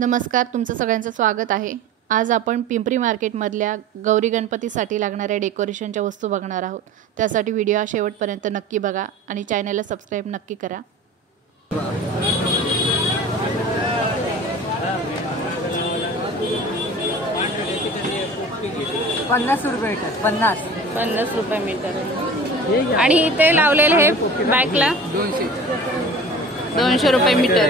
नमस्कार, तुमचं सगळ्यांचं स्वागत आहे। आज आपण पिंपरी मार्केटमधल्या गौरी गणपतीसाठी लागणाऱ्या डेकोरेशनच्या वस्तू बघणार आहोत। त्यासाठी व्हिडिओ शेवटपर्यंत नक्की बघा आणि चॅनलला सबस्क्राइब नक्की करा। 50 रुपये मीटर 50 रुपये मीटर आणि इथे लावलेले हे बॅकला 200 रुपये मीटर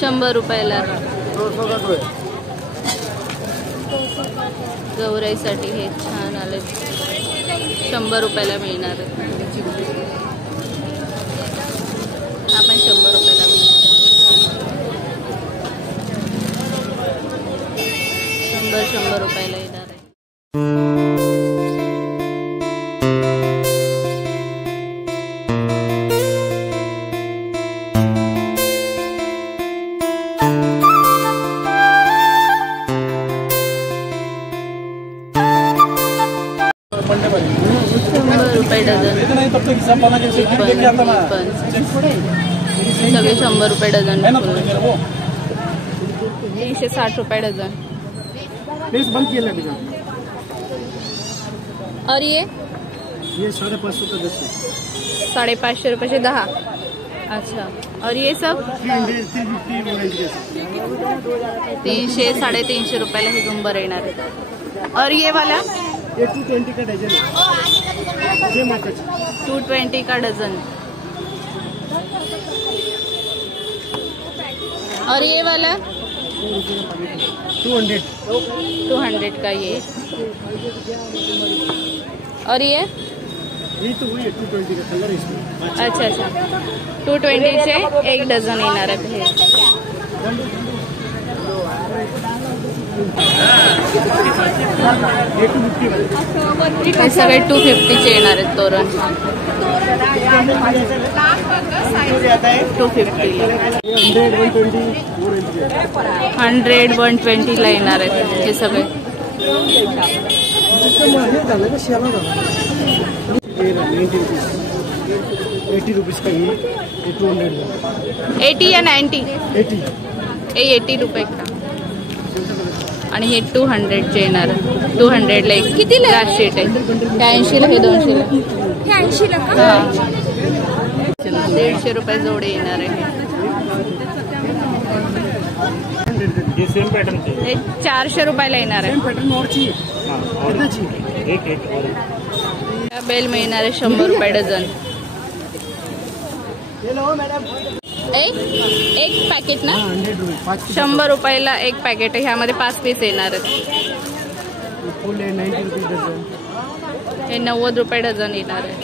100 रुपयाला गौराईसाठी हे छान आले 100 रुपयाला मिळणार आपण 100 रुपयाला मिळणार 100 रुपयाला येणार आहे। सगळे 100 रुपये डझन 360 रुपये डझन बंद किया है। और ये 550 रुपये 10 550 रुपये से 10। अच्छा, और ये सब 300 350 रुपयाला हे गुंबर येणार आहे। और ये वाला 220 का डझन है। 220 का डजन। और ये वाला 200 का ये। और ये तो वही 220 का कलर है इसमें। अच्छा 220 से 1 डझन येणार आहे हे सगळे 250 चे येणार आहेत तोरण 250 100 120 ला येणार आहेत हे सगळे 80 रुपीस का ये 200 80 या 90 80 80 रुपये का आणि हे 200 चे येणार 200 ला एक किती लास्ट शीट आहे 80 ला हे 200 ला 80 ला हां 150 रुपये जोडे येणार आहे ये सेम पैटर्न हे 400 रुपयाला येणार आहे पैटर्न और चाहिए कितना चाहिए एक और बेल मिळणार आहे 100 रुपये डझन एक पॅकेट ना 100 रुपयाला एक पॅकेट आहे ह्यामध्ये 5 पीस येणार आहेत हे 90 रुपये डझन येणार आहे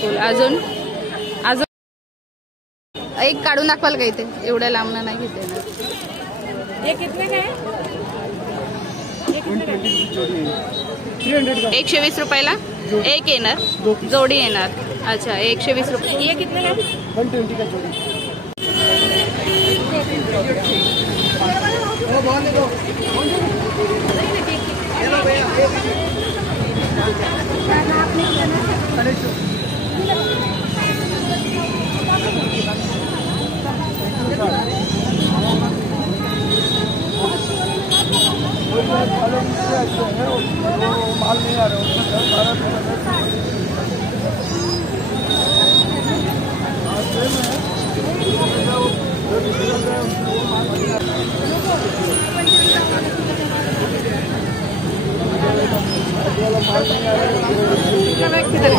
फुल अजून एक काढून दाखवाल का इथे एवढ्या लांबना नाही घेते येणार ये कितने का है? 120 रुपयाला एक येणार जोडी येणार। अच्छा 120 रुपये ये कितने का? 120 का जोड़ी माल नहीं आ रहा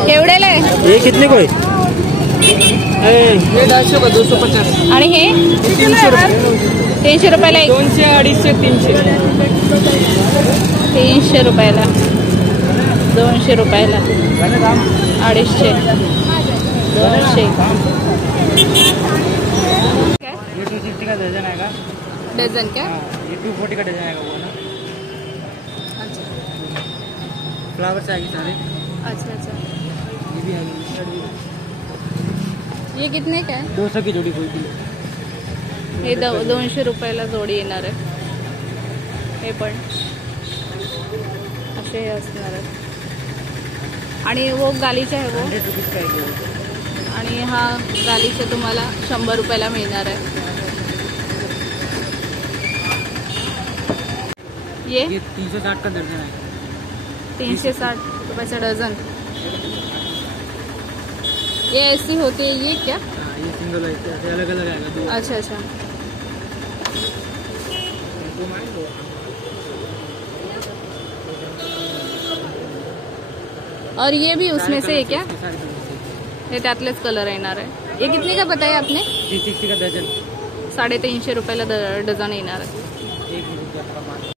केवढ्याला आहे ये कितने को है? ये 250 का 250 आणि हे 300 रुपये 300 रुपयाला एक 200 250 300 300 रुपयाला 200 रुपयाला 250 200 ये 250 का डजन आएगा डझन क्या? ये 240 का डजन आएगा वो ना। अच्छा फ्लावर्स आएगी सारे अच्छा ये भी आएगी ये कितने का है? 200 की जोड़ी कोई भी हे 200 रुपयाला जोडी येणार आहे हे पण असे हे असणार आहे आणि वो गालीचा आहे वो 100 रुपीस का है आणि हा गालीचा तुम्हाला 100 रुपयाला मिळणार आहे ये 360 का दर्जन है। 360 रुपये से डजन। ये ऐसी होती है, ये क्या? ये सिंगल है, ऐसे अलग अलग आएगा दो। अच्छा अच्छा। और ये भी उसमें से है क्या? हे त्यातलेच कलर येणार आहे। ये कितने का बताया आपने? 360 का दर्जन। 350 रुपयाला डझन येणार आहे।